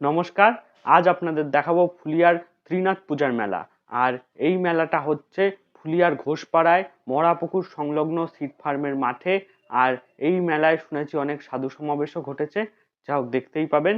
নমস্কার, আজ আপনাদের দেখাবো ফুলিয়ার ত্রিনাথ পূজার মেলা। আর এই মেলাটা হচ্ছে ফুলিয়ার ঘোষপাড়ায় মরাপুকুর সংলগ্ন সিট ফার্মের মাঠে। আর এই মেলায় শুনেছি অনেক সাধু সমাবেশও ঘটেছে। যা হোক, দেখতেই পাবেন।